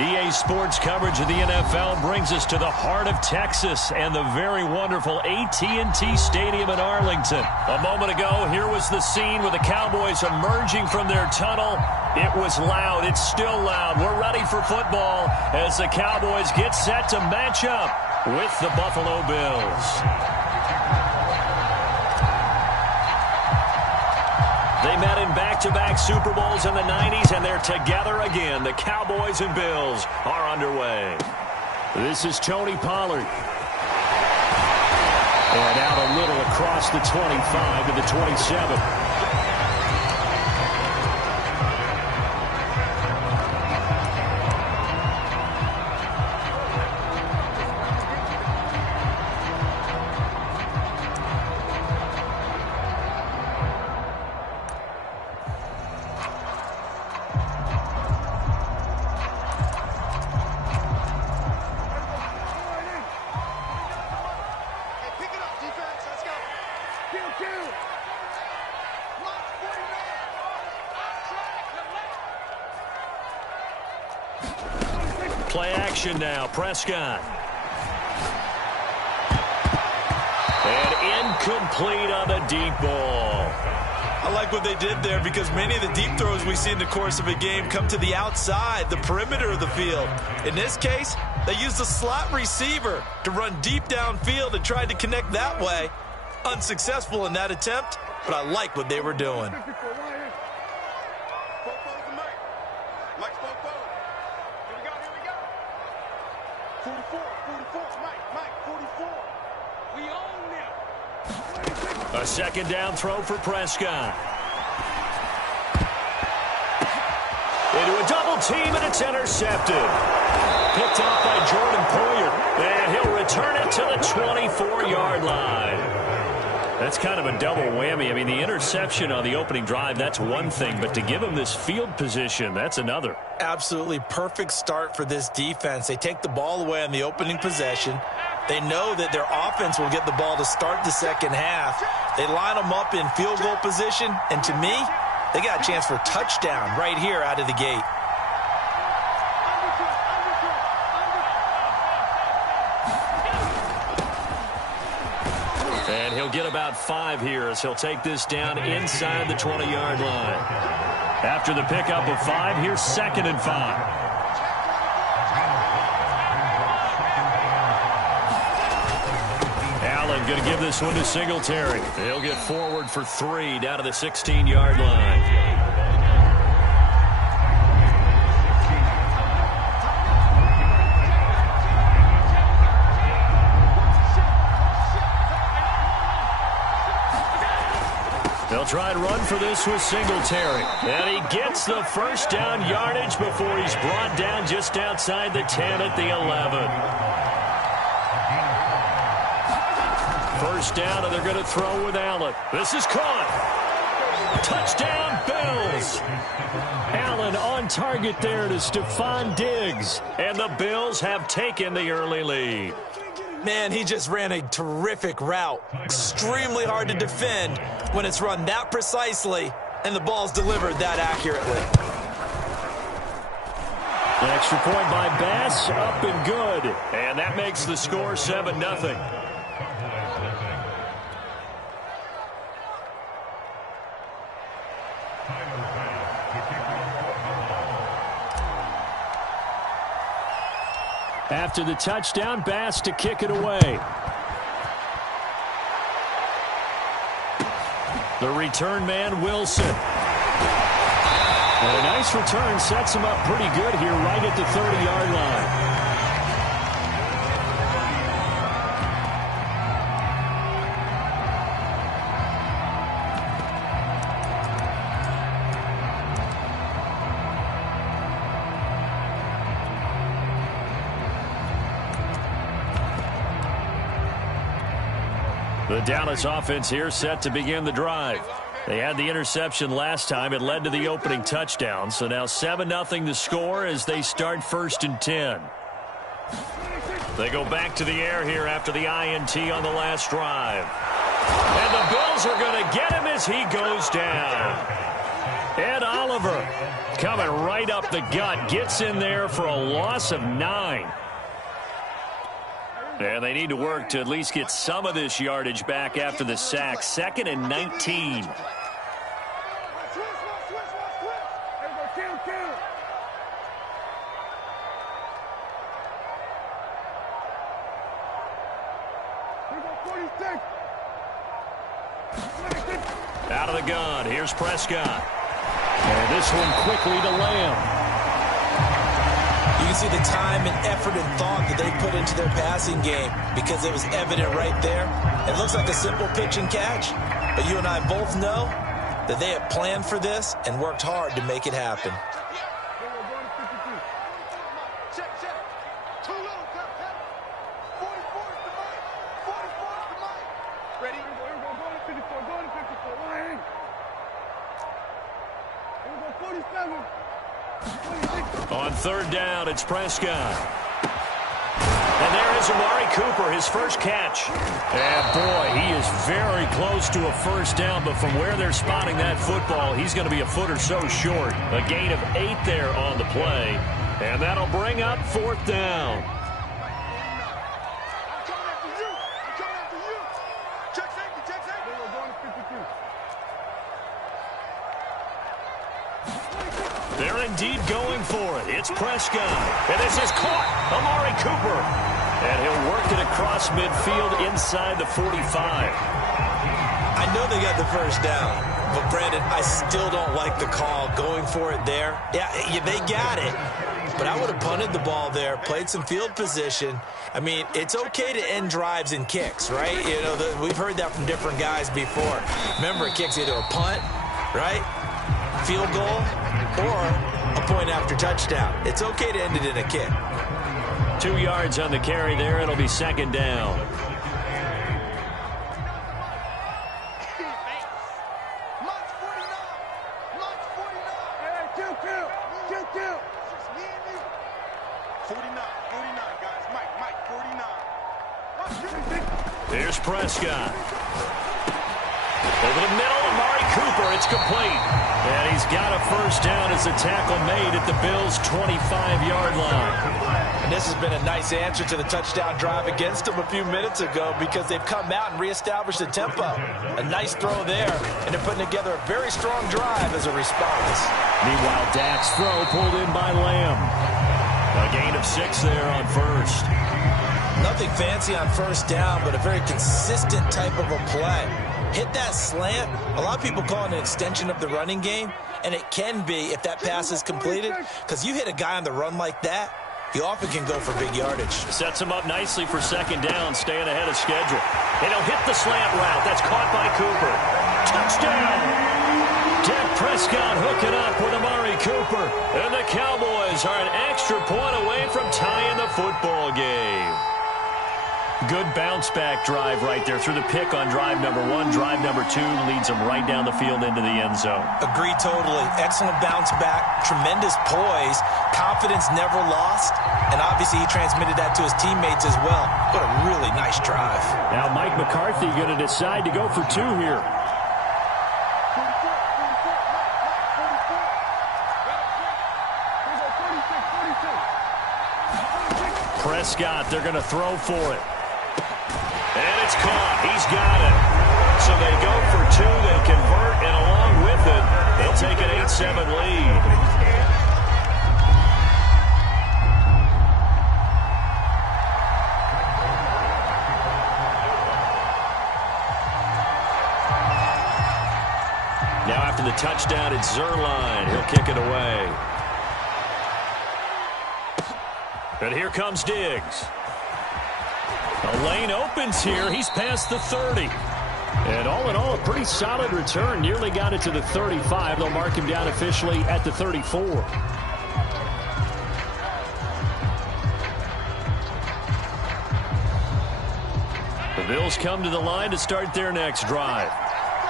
EA Sports coverage of the NFL brings us to the heart of Texas and the very wonderful AT&T Stadium in Arlington. A moment ago, here was the scene with the Cowboys emerging from their tunnel. It was loud. It's still loud. We're ready for football as the Cowboys get set to match up with the Buffalo Bills. They met in back-to-back Super Bowls in the 90s, and they're together again. The Cowboys and Bills are underway. This is Tony Pollard. And out a little across the 25 to the 27. Play action now. Prescott. And incomplete on the deep ball. I like what they did there because many of the deep throws we see in the course of a game come to the outside, the perimeter of the field. In this case, they used a slot receiver to run deep downfield and tried to connect that way. Unsuccessful in that attempt, but I like what they were doing. A second down throw for Prescott. Into a double team, and it's intercepted. Picked off by Jordan Poyer, and he'll return it to the 24-yard line. That's kind of a double whammy. I mean, the interception on the opening drive, that's one thing, but to give him this field position, that's another. Absolutely perfect start for this defense. They take the ball away on the opening possession. They know that their offense will get the ball to start the second half. They line them up in field goal position, and to me, they got a chance for a touchdown right here out of the gate. And he'll get about 5 here as he'll take this down inside the 20-yard line. After the pickup of 5, here's 2nd and 5. Going to give this one to Singletary. He'll get forward for 3 down to the 16-yard line. They'll try and run for this with Singletary. And he gets the first down yardage before he's brought down just outside the 10 at the 11. First down, and they're going to throw with Allen. This is caught. Touchdown, Bills. Allen on target there to Stephon Diggs. And the Bills have taken the early lead. Man, he just ran a terrific route. Extremely hard to defend when it's run that precisely and the ball's delivered that accurately. An extra point by Bass, up and good. And that makes the score 7-0. After the touchdown, Bass to kick it away. The return man, Wilson. And a nice return sets him up pretty good here right at the 30-yard line. The Dallas offense here set to begin the drive. They had the interception last time. It led to the opening touchdown. So now 7-0 the score as they start 1st and 10. They go back to the air here after the INT on the last drive. And the Bills are going to get him as he goes down. Ed Oliver coming right up the gut. Gets in there for a loss of 9. And they need to work to at least get some of this yardage back after the sack. 2nd and 19. Out of the gun. Here's Prescott. And this one quickly to Lamb. You can see the time and effort and thought that they put into their passing game because it was evident right there. It looks like a simple pitch and catch, but you and I both know that they have planned for this and worked hard to make it happen. On 3rd down, it's Prescott. And there is Amari Cooper, his first catch. And boy, he is very close to a first down, but from where they're spotting that football, he's going to be a foot or so short. A gain of 8 there on the play. And that'll bring up 4th down. They're indeed going for it. It's Prescott. And this is caught. Amari Cooper. And he'll work it across midfield inside the 45. I know they got the first down, but Brandon, I still don't like the call going for it there. Yeah, they got it. But I would have punted the ball there, played some field position. I mean, it's okay to end drives and kicks, right? You know, we've heard that from different guys before. Remember, it kicks either a punt, right? Field goal, or a point after touchdown. It's okay to end it in a kick. 2 yards on the carry there. It'll be 2nd down. Here's Prescott. Over the middle, Amari Cooper. It's complete. And he's got a first down as a tackle made at the Bills' 25-yard line. And this has been a nice answer to the touchdown drive against them a few minutes ago because they've come out and reestablished the tempo. A nice throw there, and they're putting together a very strong drive as a response. Meanwhile, Dak's throw pulled in by Lamb. A gain of 6 there on first. Nothing fancy on first down, but a very consistent type of a play. Hit that slant. A lot of people call it an extension of the running game, and it can be if that pass is completed, because you hit a guy on the run like that, he often can go for big yardage. Sets him up nicely for 2nd down, staying ahead of schedule. And he'll hit the slant route. That's caught by Cooper. Touchdown! Dak Prescott hooking up with Amari Cooper. And the Cowboys are an extra point away from tying the football game. Good bounce-back drive right there through the pick on drive number 1. Drive number 2 leads them right down the field into the end zone. Agree totally. Excellent bounce-back, tremendous poise, confidence never lost, and obviously he transmitted that to his teammates as well. What a really nice drive. Now Mike McCarthy going to decide to go for 2 here. Prescott, they're going to throw for it. And it's caught. He's got it. So they go for 2. They convert, and along with it, they'll take an 8-7 lead. Now after the touchdown, it's Zerline. He'll kick it away. And here comes Diggs. The lane opens here. He's past the 30. And all in all, a pretty solid return. Nearly got it to the 35. They'll mark him down officially at the 34. The Bills come to the line to start their next drive.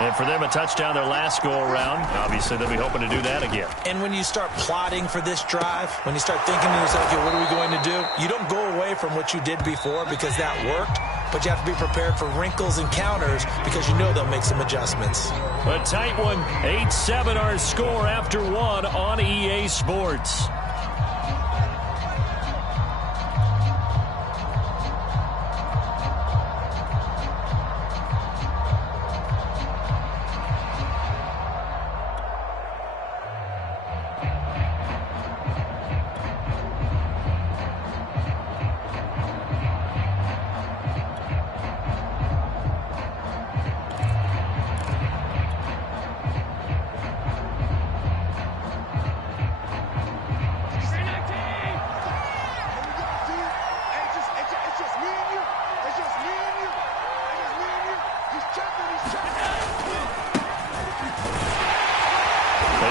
And for them, a touchdown their last go-around. Obviously, they'll be hoping to do that again. And when you start plotting for this drive, when you start thinking to yourself, okay, what are we going to do? You don't go away from what you did before because that worked. but you have to be prepared for wrinkles and counters because you know they'll make some adjustments. A tight one. 8-7 our score after one on EA Sports.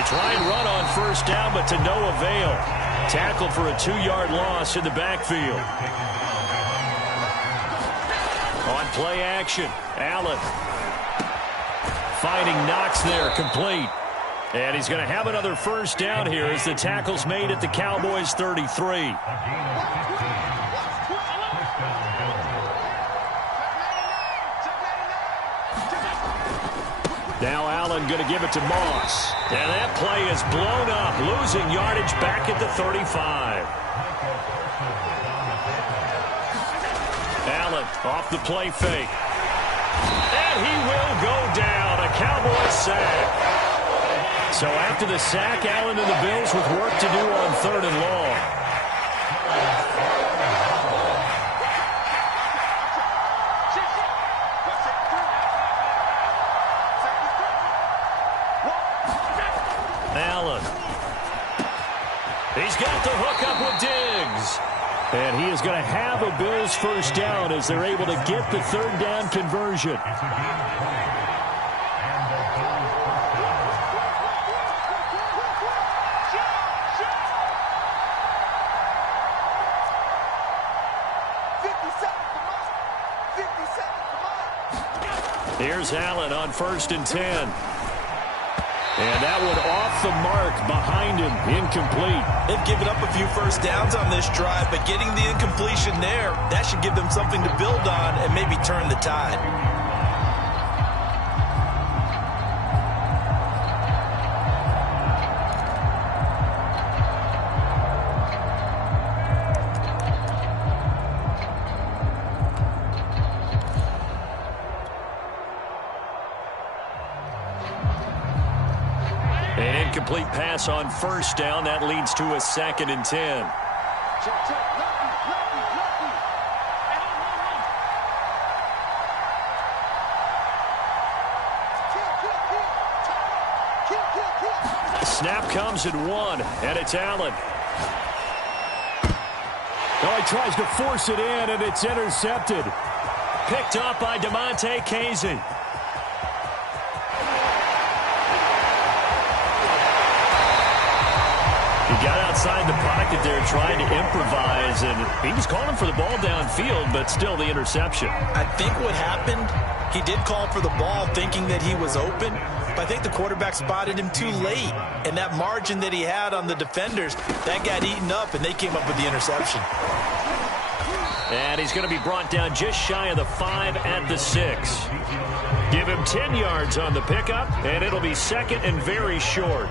Try and run on first down, but to no avail. Tackle for a 2-yard loss in the backfield. On play action, Allen. Finding Knox there, complete. And he's going to have another first down here as the tackle's made at the Cowboys' 33. Now Allen going to give it to Moss. And that play is blown up, losing yardage back at the 35. Allen off the play fake. And he will go down. A Cowboys sack. So after the sack, Allen and the Bills with work to do on 3rd and long. Allen. He's got the hook up with Diggs. And he is going to have a Bills first down as they're able to get the 3rd down conversion. Here's Allen on 1st and 10. And that one off the mark behind him, incomplete. They've given up a few first downs on this drive, but getting the incompletion there, that should give them something to build on and maybe turn the tide. An incomplete pass on first down. That leads to a 2nd and 10. Snap comes at 1, and it's Allen. Oh, he tries to force it in, and it's intercepted. Picked up by DeMonte Casey. He got outside the pocket there trying to improvise, and he was calling for the ball downfield, but still the interception. I think what happened, he did call for the ball thinking that he was open, but I think the quarterback spotted him too late, and that margin that he had on the defenders, that got eaten up, and they came up with the interception. And he's going to be brought down just shy of the 5 at the 6. Give him 10 yards on the pickup, and it'll be 2nd and very short.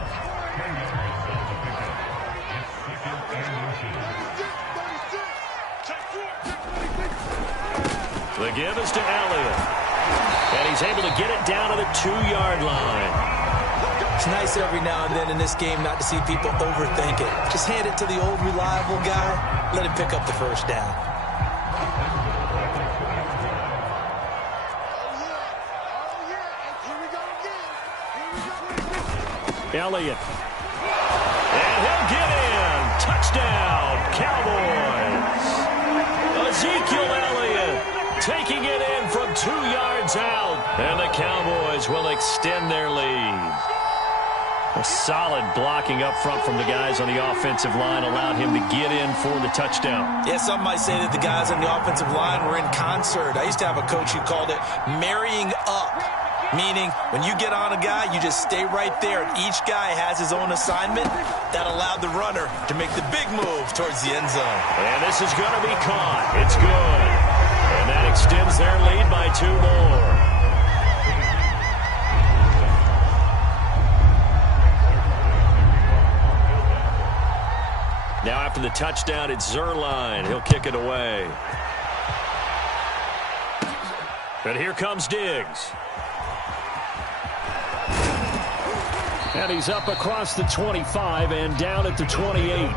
The give is to Elliott. And he's able to get it down to the 2-yard line. It's nice every now and then in this game not to see people overthink it. Just hand it to the old reliable guy. Let him pick up the first down. Elliott. And he'll get in. Touchdown, Cowboys. Ezekiel Elliott taking it in from 2 yards out. And the Cowboys will extend their lead. A solid blocking up front from the guys on the offensive line allowed him to get in for the touchdown. Yeah, some might say that the guys on the offensive line were in concert. I used to have a coach who called it marrying up. Meaning, when you get on a guy, you just stay right there, and each guy has his own assignment. That allowed the runner to make the big move towards the end zone. And this is going to be caught. It's good. And that extends their lead by 2 more. Now after the touchdown, it's Zerline. He'll kick it away. And here comes Diggs. And he's up across the 25 and down at the 28.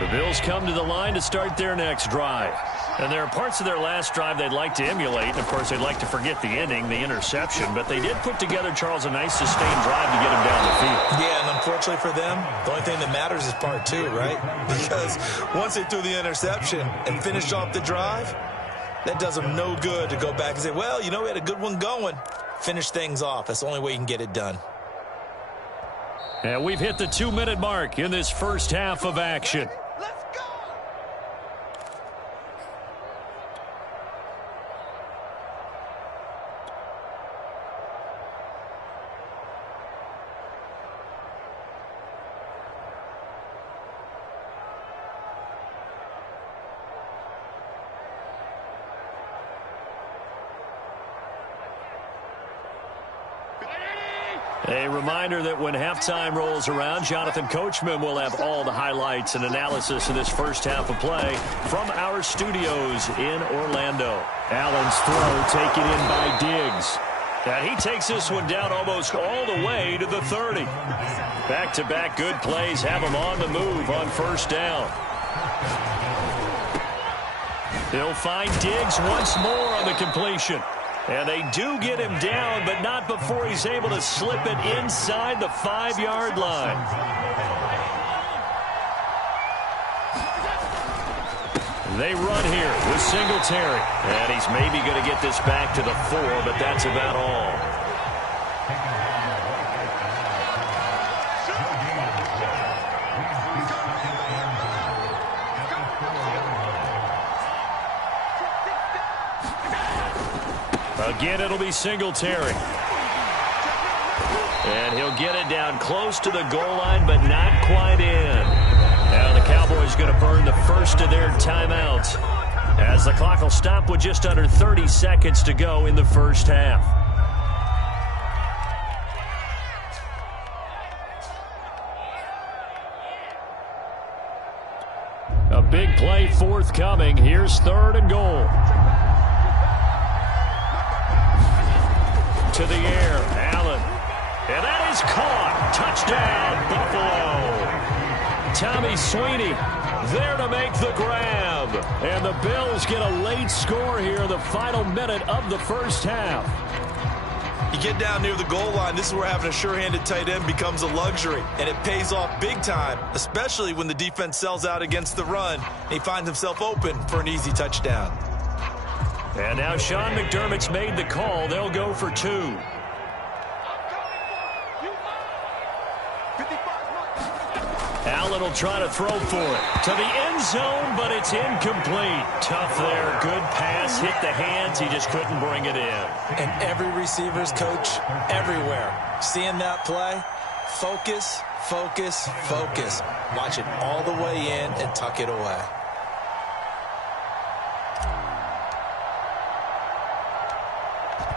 The Bills come to the line to start their next drive. And there are parts of their last drive they'd like to emulate. And, of course, they'd like to forget the ending, the interception. But they did put together, Charles, a nice sustained drive to get him down the field. Yeah, and unfortunately for them, the only thing that matters is part 2, right? Because once they threw the interception and finished off the drive, that does them no good to go back and say, well, you know, we had a good one going. Finish things off. That's the only way you can get it done. And we've hit the 2-minute mark in this first half of action. A reminder that when halftime rolls around, Jonathan Coachman will have all the highlights and analysis of this first half of play from our studios in Orlando. Allen's throw taken in by Diggs. And he takes this one down almost all the way to the 30. Back-to-back good plays have him on the move on first down. He'll find Diggs once more on the completion. And they do get him down, but not before he's able to slip it inside the 5-yard line. They run here with Singletary. And he's maybe going to get this back to the 4, but that's about all. Again, it'll be Singletary. And he'll get it down close to the goal line, but not quite in. Now the Cowboys going to burn the first of their timeouts as the clock will stop with just under 30 seconds to go in the first half. A big play forthcoming. Here's 3rd and goal. To the air, Allen. And that is caught. Touchdown, Buffalo. Tommy Sweeney there to make the grab. And the Bills get a late score here in the final minute of the first half. You get down near the goal line, this is where having a sure-handed tight end becomes a luxury. And it pays off big time, especially when the defense sells out against the run. And he finds himself open for an easy touchdown. And now Sean McDermott's made the call. They'll go for 2. Allen will try to throw for it. To the end zone, but it's incomplete. Tough there. Good pass. Hit the hands. He just couldn't bring it in. And every receiver's coach everywhere. Seeing that play, focus, focus, focus. Watch it all the way in and tuck it away.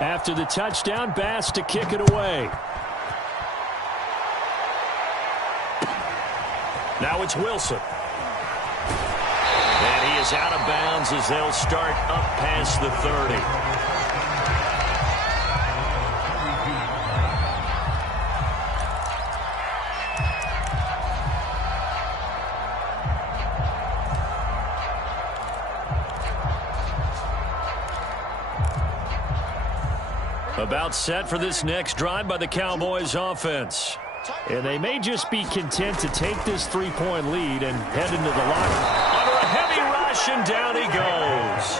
After the touchdown, Bass to kick it away. Now it's Wilson. And he is out of bounds as they'll start up past the 30. About set for this next drive by the Cowboys offense. And they may just be content to take this 3-point lead and head into the locker. Under a heavy rush, and down he goes.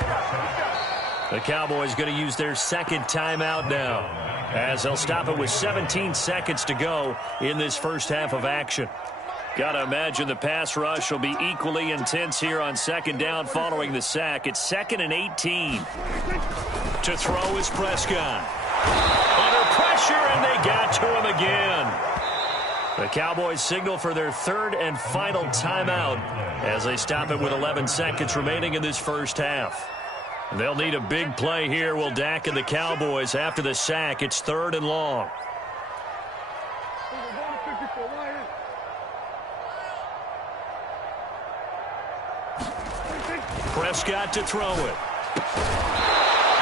The Cowboys going to use their second timeout now, as they'll stop it with 17 seconds to go in this first half of action. Got to imagine the pass rush will be equally intense here on second down following the sack. It's 2nd and 18. To throw is Prescott. Under pressure. pressure, and they got to him again. The Cowboys signal for their third and final timeout as they stop it with 11 seconds remaining in this first half. They'll need a big play here, will Dak and the Cowboys. After the sack, it's 3rd and long. Prescott to throw it.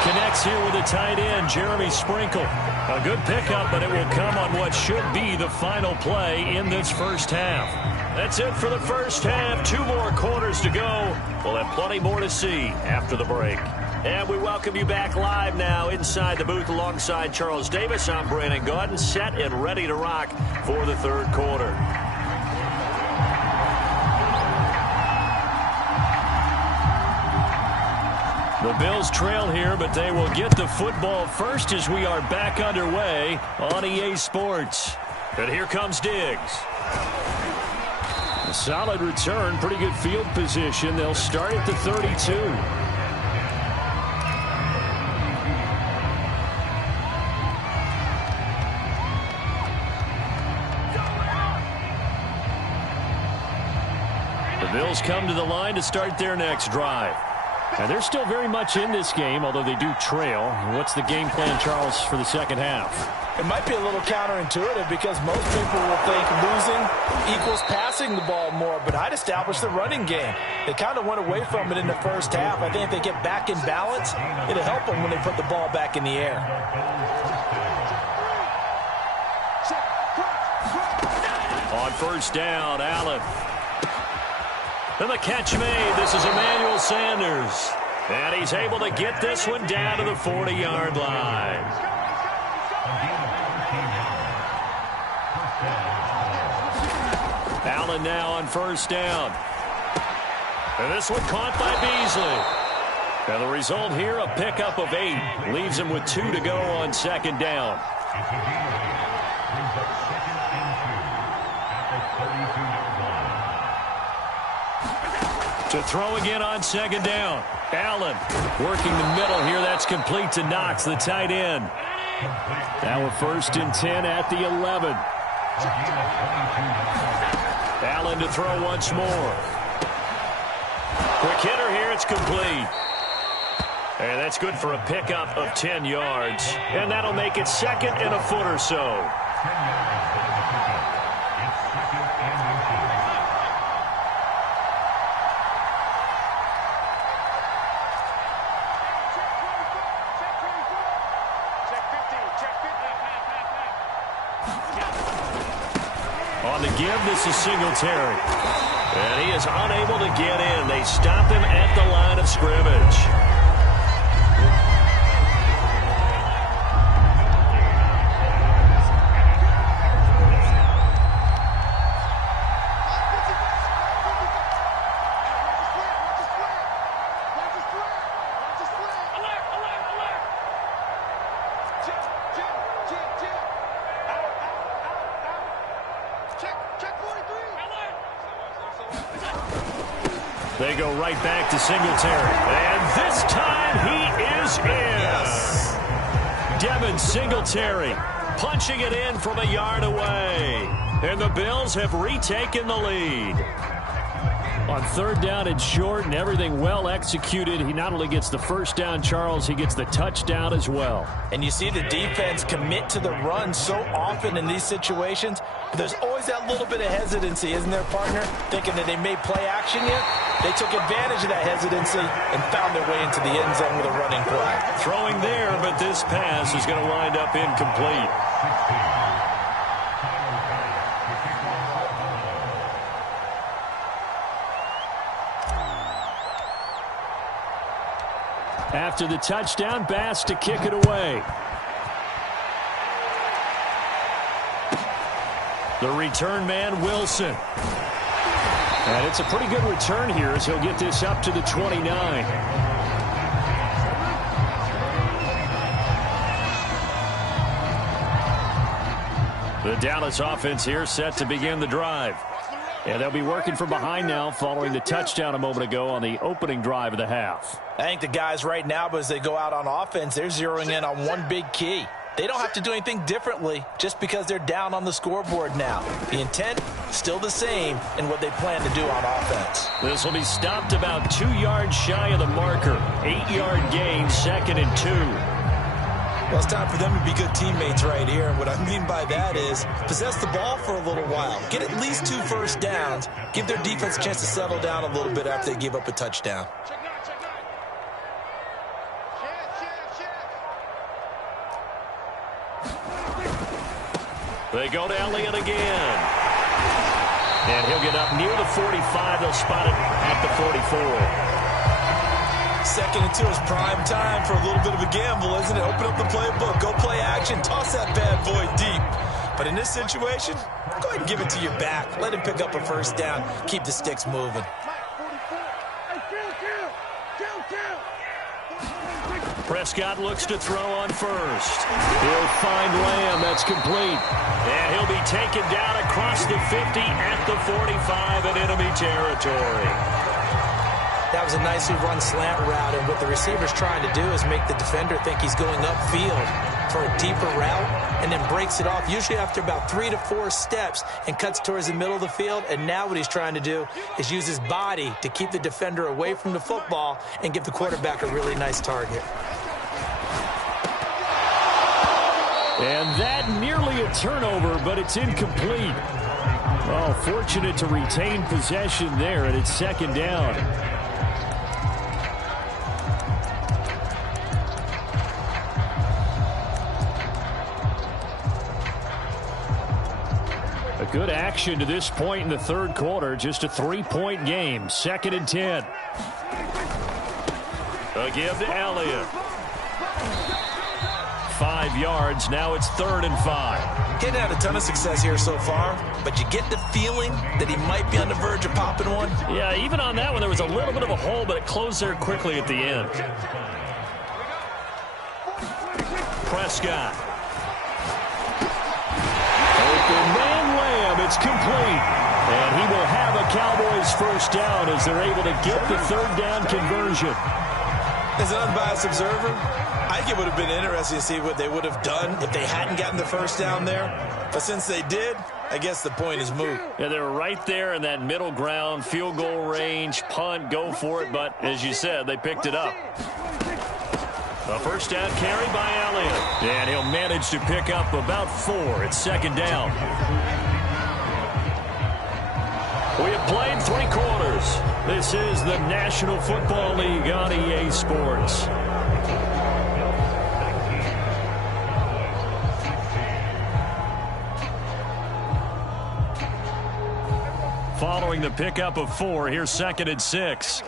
Connects here with the tight end, Jeremy Sprinkle. A good pickup, but it will come on what should be the final play in this first half. That's it for the first half. 2 more quarters to go. We'll have plenty more to see after the break. And we welcome you back live now inside the booth alongside Charles Davis. I'm Brandon Gaudin, set and ready to rock for the third quarter. The Bills trail here, but they will get the football first as we are back underway on EA Sports. And here comes Diggs. A solid return, pretty good field position. They'll start at the 32. The Bills come to the line to start their next drive. And they're still very much in this game, although they do trail. What's the game plan, Charles, for the second half? It might be a little counterintuitive because most people will think losing equals passing the ball more, but I'd establish the running game. They kind of went away from it in the first half. I think if they get back in balance, it'll help them when they put the ball back in the air. On first down, Allen. And the catch made. This is Emmanuel Sanders. And he's able to get this one down to the 40-yard line. Allen now on first down. And this one caught by Beasley. And the result here, a pickup of 8. Leaves him with 2 to go on second down. To throw again on second down. Allen working the middle here. That's complete to Knox, the tight end. Now a 1st and 10 at the 11. Allen to throw once more. Quick hitter here. It's complete. And that's good for a pickup of 10 yards. And that'll make it 2nd and a foot or so. On the give, this is Singletary. And he is unable to get in. They stop him at the line of scrimmage. They go right back to Singletary. And this time he is in. Yes. Devin Singletary punching it in from a yard away. And the Bills have retaken the lead. On 3rd down and short and everything well executed, he not only gets the first down, Charles, he gets the touchdown as well. And you see the defense commit to the run so often in these situations. But there's always that little bit of hesitancy, isn't there, partner? Thinking that they may play action yet. They took advantage of that hesitancy and found their way into the end zone with a running play. Throwing there, but this pass is going to wind up incomplete. After the touchdown, Bass to kick it away. The return man, Wilson. And it's a pretty good return here as he'll get this up to the 29. The Dallas offense here set to begin the drive. And they'll be working from behind now following the touchdown a moment ago on the opening drive of the half. I think the guys right now, as they go out on offense, they're zeroing in on one big key. They don't have to do anything differently just because they're down on the scoreboard now. The intent, still the same in what they plan to do on offense. This will be stopped about 2 yards shy of the marker. 8-yard gain, 2nd and 2. Well, it's time for them to be good teammates right here. And what I mean by that is possess the ball for a little while. Get at least 2 first downs. Give their defense a chance to settle down a little bit after they give up a touchdown. They go to Elliott again. And he'll get up near the 45. They'll spot it at the 44. 2nd and 2 is prime time for a little bit of a gamble, isn't it? Open up the playbook. Go play action. Toss that bad boy deep. But in this situation, go ahead and give it to your back. Let him pick up a first down. Keep the sticks moving. Prescott looks to throw on first. He'll find Lamb. That's complete. And he'll be taken down across the 50 at the 45 in enemy territory. That was a nicely run slant route, and what the receiver's trying to do is make the defender think he's going upfield for a deeper route and then breaks it off, usually after about 3 to 4 steps, and cuts towards the middle of the field. And now what he's trying to do is use his body to keep the defender away from the football and give the quarterback a really nice target. And that nearly a turnover, but it's incomplete. Oh, fortunate to retain possession there, and it's 2nd down. A good action to this point in the 3rd quarter. Just a 3-point game. 2nd and 10. A give to Elliott. 5 yards. Now it's 3rd and 5. He hadn't had a ton of success here so far, but you get the feeling that he might be on the verge of popping one. Yeah, even on that one, there was a little bit of a hole, but it closed there quickly at the end. Prescott. Open man Lamb. It's complete. And he will have a Cowboys first down as they're able to get the 3rd down conversion. As an unbiased observer, I think it would have been interesting to see what they would have done if they hadn't gotten the first down there. But since they did, I guess the point is moot. Yeah, they were right there in that middle ground, field goal range, punt, go for it. But as you said, they picked it up. A first down carry by Elliott. And he'll manage to pick up about 4. It's 2nd down. We have played 3 quarters. This is the National Football League on EA Sports. Following the pickup of 4, here's 2nd and 6.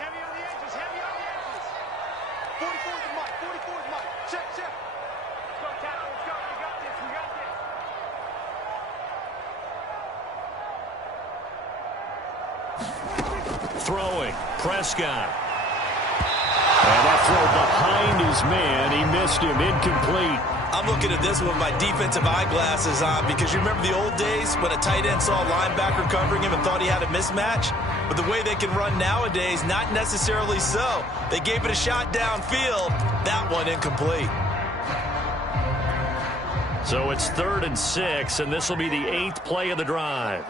Throwing, Prescott. And that throw behind his man. He missed him, incomplete. I'm looking at this with my defensive eyeglasses on because you remember the old days when a tight end saw a linebacker covering him and thought he had a mismatch? But the way they can run nowadays, not necessarily so. They gave it a shot downfield. That one incomplete. So it's 3rd and 6, and this will be the 8th play of the drive.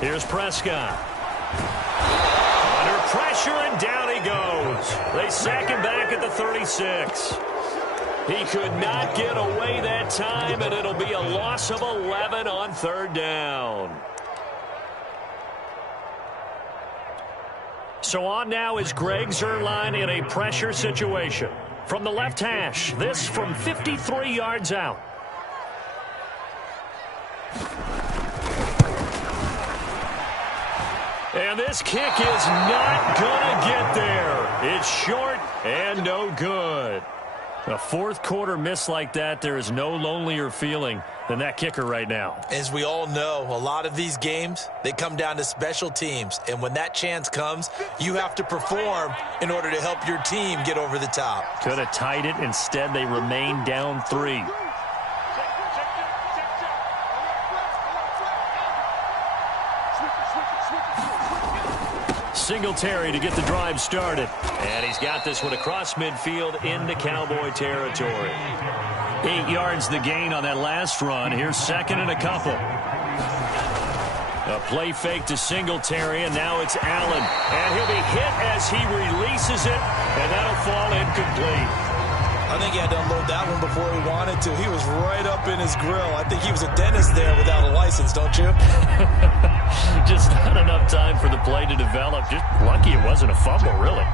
Here's Prescott. Under pressure, and down he goes. They sack him back at the 36. He could not get away that time, and it'll be a loss of 11 on 3rd down. So on now is Greg Zuerlein in a pressure situation. From the left hash, this from 53 yards out. And this kick is not going to get there. It's short and no good. A 4th quarter miss like that, there is no lonelier feeling than that kicker right now. As we all know, a lot of these games, they come down to special teams. And when that chance comes, you have to perform in order to help your team get over the top. Could have tied it. Instead, they remain down 3. Singletary to get the drive started. And he's got this one across midfield into Cowboy territory. 8 yards the gain on that last run. Here's second and a couple. A play fake to Singletary, and now it's Allen. And he'll be hit as he releases it, and that'll fall incomplete. I think he had to unload that one before he wanted to. He was right up in his grill. I think he was a dentist there without a license, don't you? Just not enough time for the play to develop. Just lucky it wasn't a fumble, really.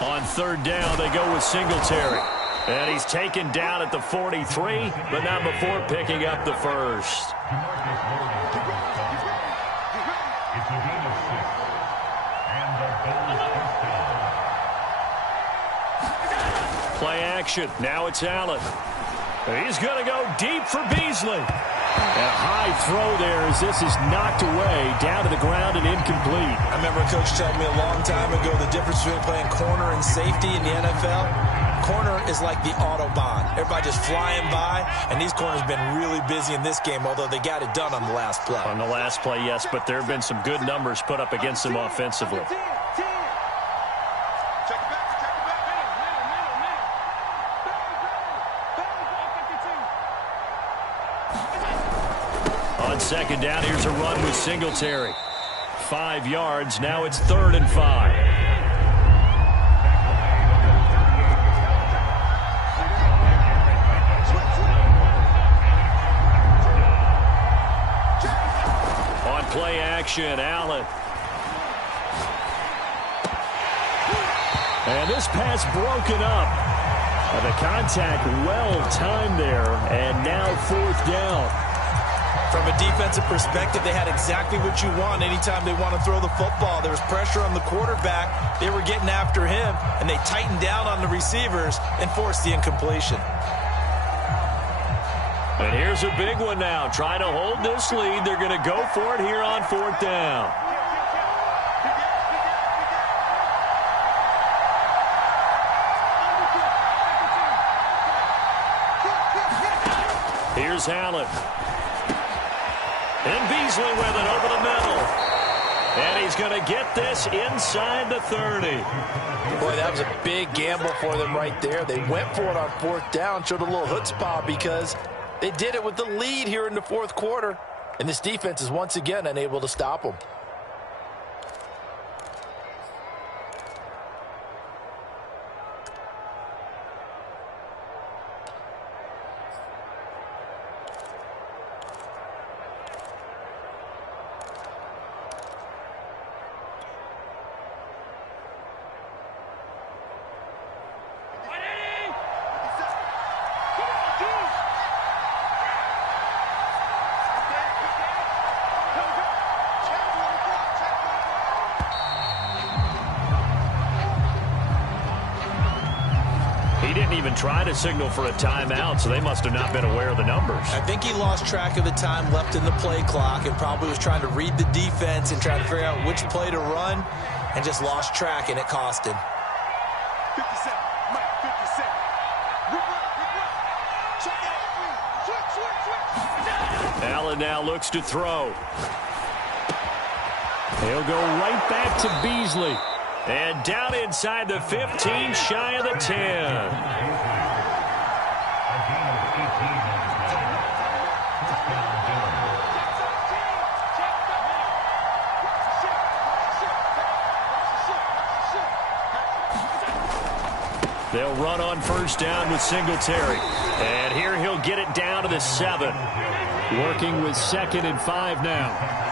On third down, they go with Singletary. And he's taken down at the 43, but not before picking up the first. Play action. Now it's Allen. He's going to go deep for Beasley. And a high throw there as this is knocked away, down to the ground and incomplete. I remember a coach telling me a long time ago the difference between playing corner and safety in the NFL. Corner is like the Autobahn. Everybody just flying by, and these corners have been really busy in this game, although they got it done on the last play. On the last play, yes, but there have been some good numbers put up against them offensively. On second down, here's a run with Singletary. 5 yards. Now it's 3rd and 5. Play action, Allen. And this pass broken up. The contact well-timed there, and now 4th down. From a defensive perspective, they had exactly what you want anytime they want to throw the football. There was pressure on the quarterback. They were getting after him, and they tightened down on the receivers and forced the incompletion. And here's a big one now. Trying to hold this lead. They're going to go for it here on 4th down. Here's Allen. And Beasley with it over the middle. And he's going to get this inside the 30. Boy, that was a big gamble for them right there. They went for it on 4th down, showed a little chutzpah because they did it with the lead here in the 4th quarter. And this defense is once again unable to stop them. Try to signal for a timeout, so they must have not been aware of the numbers. I think he lost track of the time left in the play clock and probably was trying to read the defense and trying to figure out which play to run and just lost track, and it cost him. 57, Mike, 57. Allen now looks to throw. He'll go right back to Beasley. And down inside the 15, shy of the 10. They'll run on 1st down with Singletary. And here he'll get it down to the 7. Working with 2nd and 5 now.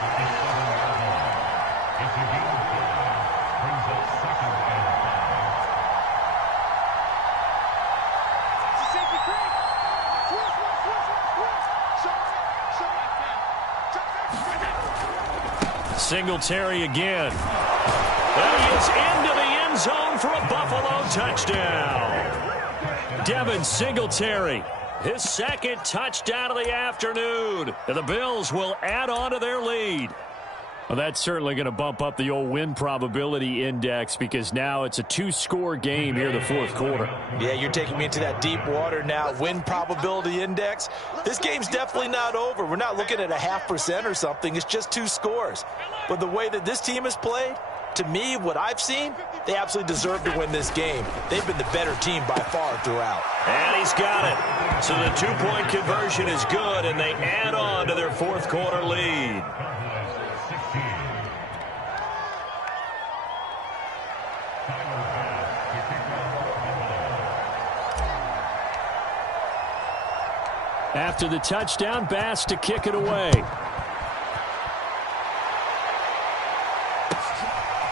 Singletary again. And he is into the end zone for a Buffalo touchdown. Devin Singletary, his 2nd touchdown of the afternoon. And the Bills will add on to their lead. Well, that's certainly going to bump up the old win probability index because now it's a 2-score game here in the fourth quarter. Yeah, you're taking me into that deep water now. Win probability index. This game's definitely not over. We're not looking at a 0.5% or something. It's just 2 scores. But the way that this team has played, to me, what I've seen, they absolutely deserve to win this game. They've been the better team by far throughout. And he's got it. So the 2-point conversion is good, and they add on to their fourth quarter lead. After the touchdown, Bass to kick it away.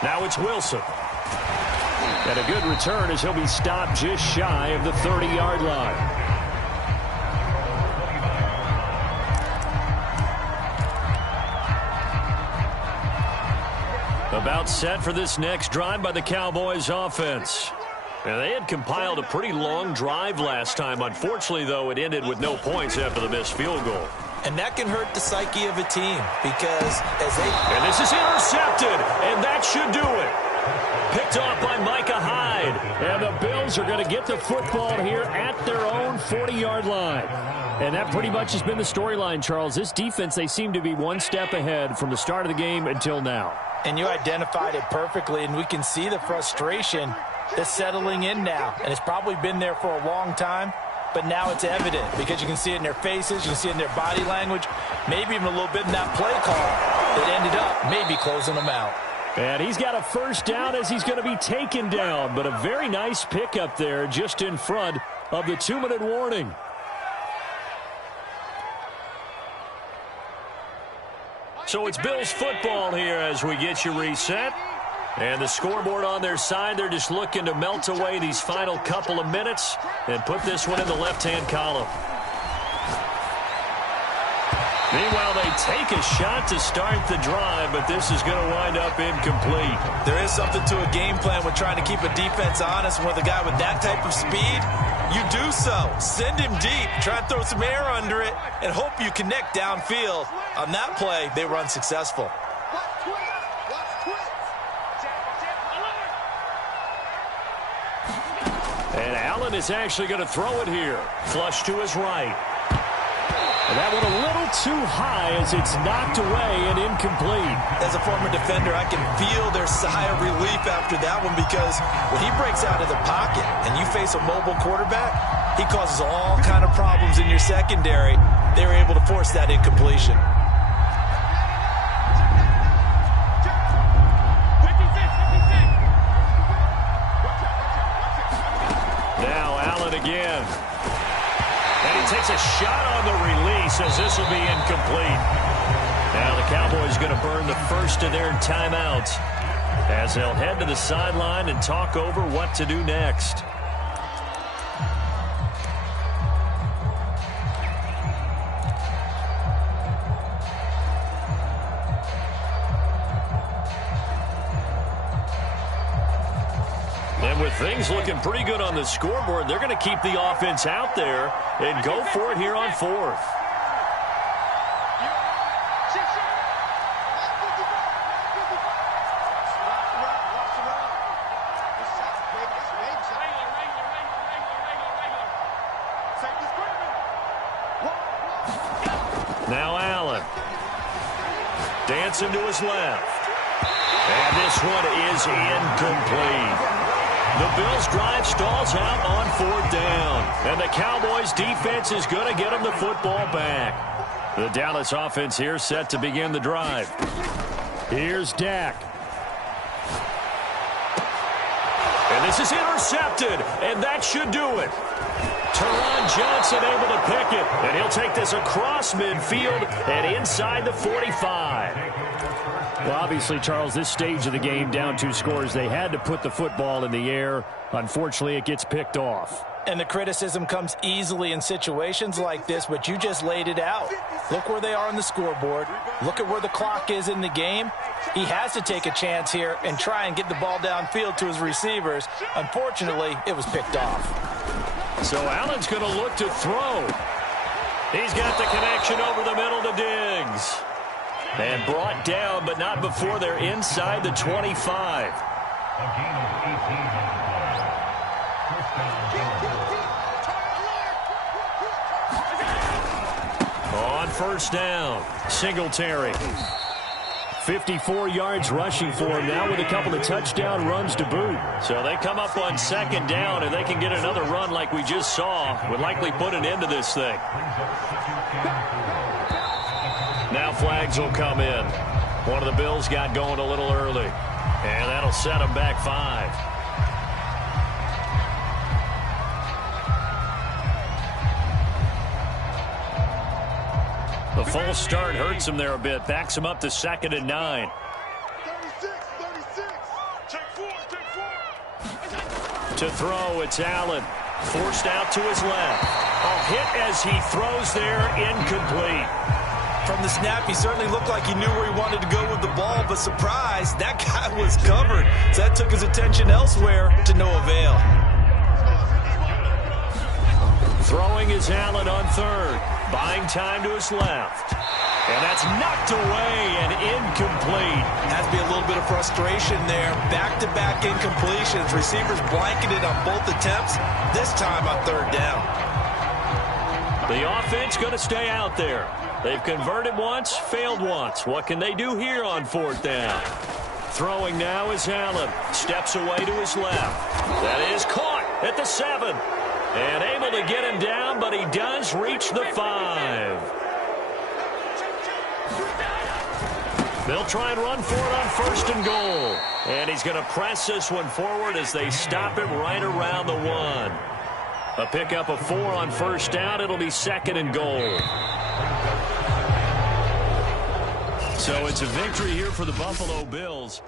Now it's Wilson. And a good return as he'll be stopped just shy of the 30-yard line. About set for this next drive by the Cowboys offense. And they had compiled a pretty long drive last time. Unfortunately, though, it ended with no points after the missed field goal. And that can hurt the psyche of a team because as they... And this is intercepted, and that should do it. Picked off by Micah Hyde. And the Bills are going to get the football here at their own 40-yard line. And that pretty much has been the storyline, Charles. This defense, they seem to be one step ahead from the start of the game until now. And you identified it perfectly, and we can see the frustration that's settling in now. And it's probably been there for a long time, but now it's evident because you can see it in their faces, you can see it in their body language, maybe even a little bit in that play call that ended up maybe closing them out. And he's got a first down as he's going to be taken down, but a very nice pickup there just in front of the 2-minute warning. So it's Bills football here as we get you reset. And the scoreboard on their side, they're just looking to melt away these final couple of minutes and put this one in the left-hand column. Meanwhile, they take a shot to start the drive, but this is going to wind up incomplete. There is something to a game plan with trying to keep a defense honest. With a guy with that type of speed, you do so. Send him deep, try and throw some air under it, and hope you connect downfield. On that play, they were unsuccessful. And Allen is actually going to throw it here. Flush to his right. And that one a little too high as it's knocked away and incomplete. As a former defender, I can feel their sigh of relief after that one because when he breaks out of the pocket and you face a mobile quarterback, he causes all kind of problems in your secondary. They were able to force that incompletion. Again. And he takes a shot on the release as this will be incomplete. Now the Cowboys going to burn the first of their timeouts as they'll head to the sideline and talk over what to do next. And with things looking pretty good on the scoreboard, they're going to keep the offense out there and go for it here on fourth. Now Allen. Dancing to his left. And this one is incomplete. The Bills' drive stalls out on fourth down. And the Cowboys' defense is going to get them the football back. The Dallas offense here set to begin the drive. Here's Dak. And this is intercepted. And that should do it. Teron Johnson able to pick it. And he'll take this across midfield and inside the 45. Well, obviously, Charles, this stage of the game, down 2 scores, they had to put the football in the air. Unfortunately, it gets picked off. And the criticism comes easily in situations like this, but you just laid it out. Look where they are on the scoreboard. Look at where the clock is in the game. He has to take a chance here and try and get the ball downfield to his receivers. Unfortunately, it was picked off. So Allen's going to look to throw. He's got the connection over the middle to Diggs. And brought down, but not before they're inside the 25. On first down, Singletary. 54 yards rushing for him now with a couple of touchdown runs to boot. So they come up on second down, and they can get another run like we just saw. Would likely put an end to this thing. Now flags will come in. One of the Bills got going a little early. And that'll set them back 5. The false start hurts him there a bit. Backs him up to 2nd and 9. 36. Take four. To throw, it's Allen. Forced out to his left. A hit as he throws there, incomplete. From the snap, he certainly looked like he knew where he wanted to go with the ball, but surprise, that guy was covered. So that took his attention elsewhere to no avail. Throwing is Allen on 3rd. Buying time to his left. And that's knocked away and incomplete. Has to be a little bit of frustration there. Back-to-back incompletions. Receivers blanketed on both attempts, this time on 3rd down. The offense going to stay out there. They've converted once, failed once. What can they do here on 4th down? Throwing now is Allen. Steps away to his left. That is caught at the 7. And able to get him down, but he does reach the 5. They'll try and run for it on 1st and goal. And he's going to press this one forward as they stop it right around the 1. A pickup of 4 on 1st down. It'll be 2nd and goal. So it's a victory here for the Buffalo Bills.